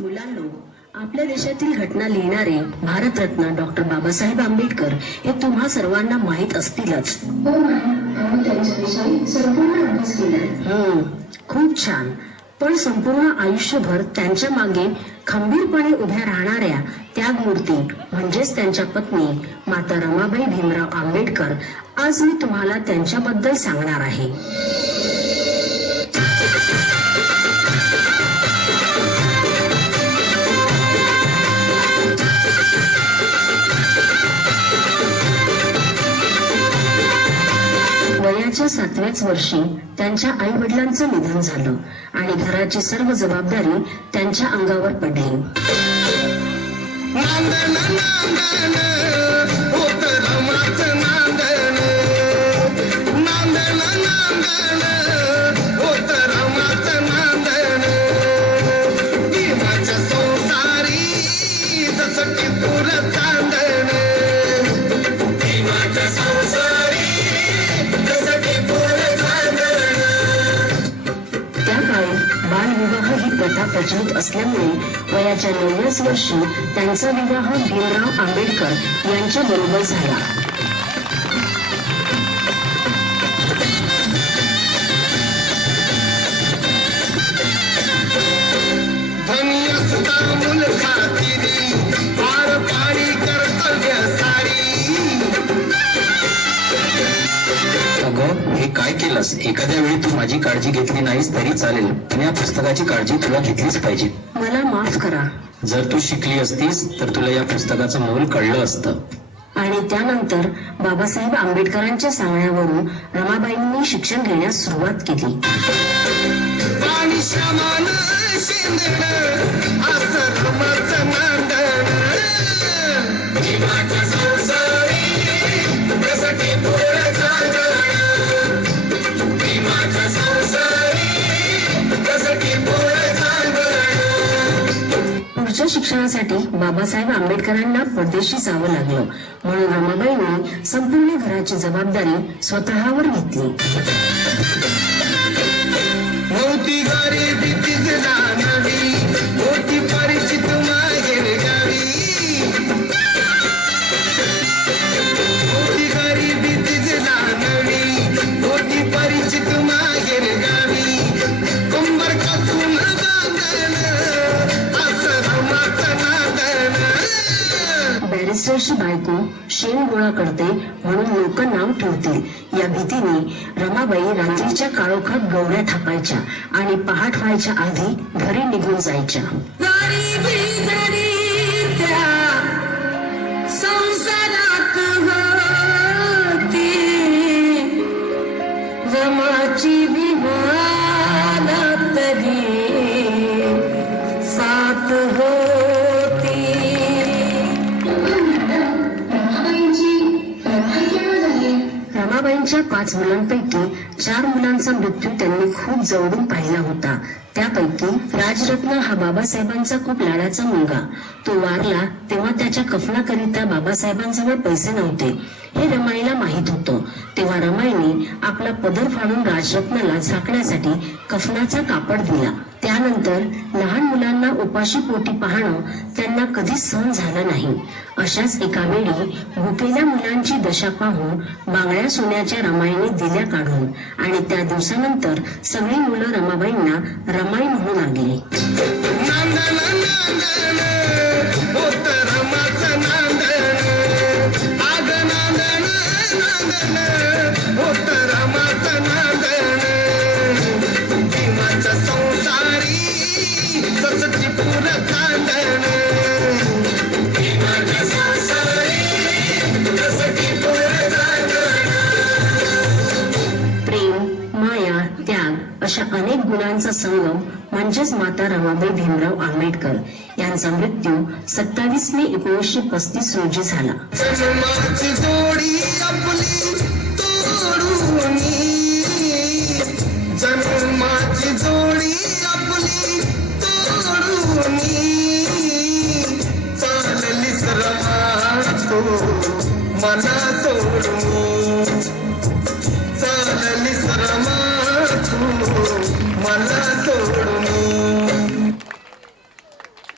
मुलांनो, आपल्या देशातील घटना लिहिणारे भारतरत्न डॉक्टर बाबासाहेब आंबेडकर हे तुम्हा सर्वांना माहित असतीलच. हो मॅम, आम्ही त्यांच्याविषयी संपूर्ण अभ्यास केला. खूप छान. पण संपूर्ण आयुष्यभर त्यांच्या मागे खंबीरपणे उभ्या राहणाऱ्या त्यागमूर्ती म्हणजेच त्यांच्या पत्नी माता रमाबाई भीमराव आंबेडकर आज मी तुम्हाला त्यांच्याबद्दल सांगणार आहे. वयाच्या 7व्याच वर्षी त्यांच्या आई वडिलांचं निधन झालं आणि घराची सर्व जबाबदारी त्यांच्या अंगावर पडली. बालविवाह ही प्रथा प्रचलित असल्यामुळे वयाच्या 9व्याच वर्षी त्यांचा विवाह भीमराव आंबेडकर यांच्या बरोबर झाला. अगं, हे काय केलंस? एखाद्या वेळी तू माझी काळजी घेतली नाहीस तरी चालेल, पण या पुस्तकाची काळजी तुला घेतलीच पाहिजे. मला माफ करा. जर तू शिकली असतीस तर तुला या पुस्तकाचं मोल कळलं असतं. आणि त्यानंतर बाबासाहेब आंबेडकरांच्या सांगण्यावरून रमाबाईंनी शिक्षण घेण्यास सुरुवात केली. पुढच्या शिक्षणासाठी बाबासाहेब आंबेडकरांना परदेशी जावं लागलं, म्हणून रमाबाईंनी संपूर्ण घराची जबाबदारी स्वतःवर घेतली. बॅरिस्टरची बायको शेण गोळा करते म्हणून लोक नाव ठेवतील या भीतीने रमाबाई रात्रीच्या काळोखात गवऱ्या थापायच्या आणि पहाट व्हायच्या आधी घरी निघून जायच्या. रमाची साथ रमाबाईंच्या 5 मुलांपैकी 4 मुलांचा मृत्यू त्यांनी खूप जवळून पाहिला होता. त्यापैकी राजरत्न हा बाबासाहेबांचा खूप लाडाचा मुलगा. तो वारला तेव्हा त्याच्या कफनाकरिता बाबासाहेबांजवळ पैसे नव्हते हे रमाईला माहित होतं. तेव्हा रमाईने आपला पदर फाडून राजरत्नाला झाकण्यासाठी कफनाचा कापड दिला. त्यानंतर लहान मुलांना उपाशी पोटी पाहणं त्यांना कधीच सहन झालं नाही. अशाच एका वेळी भुकेल्या मुलांची दशा पाहून बांगड्या सोन्याच्या रमाईने दिल्या काढून आणि त्या दिवसानंतर सगळी मुलं रमाबाईंना रमाई म्हणू लागली. प्रेम, माया, त्याग अशा अनेक गुणांचा संगम म्हणजेच माता रमाबाई भीमराव आंबेडकर यांचा मृत्यू 27 मे 1935 रोजी झाला. मला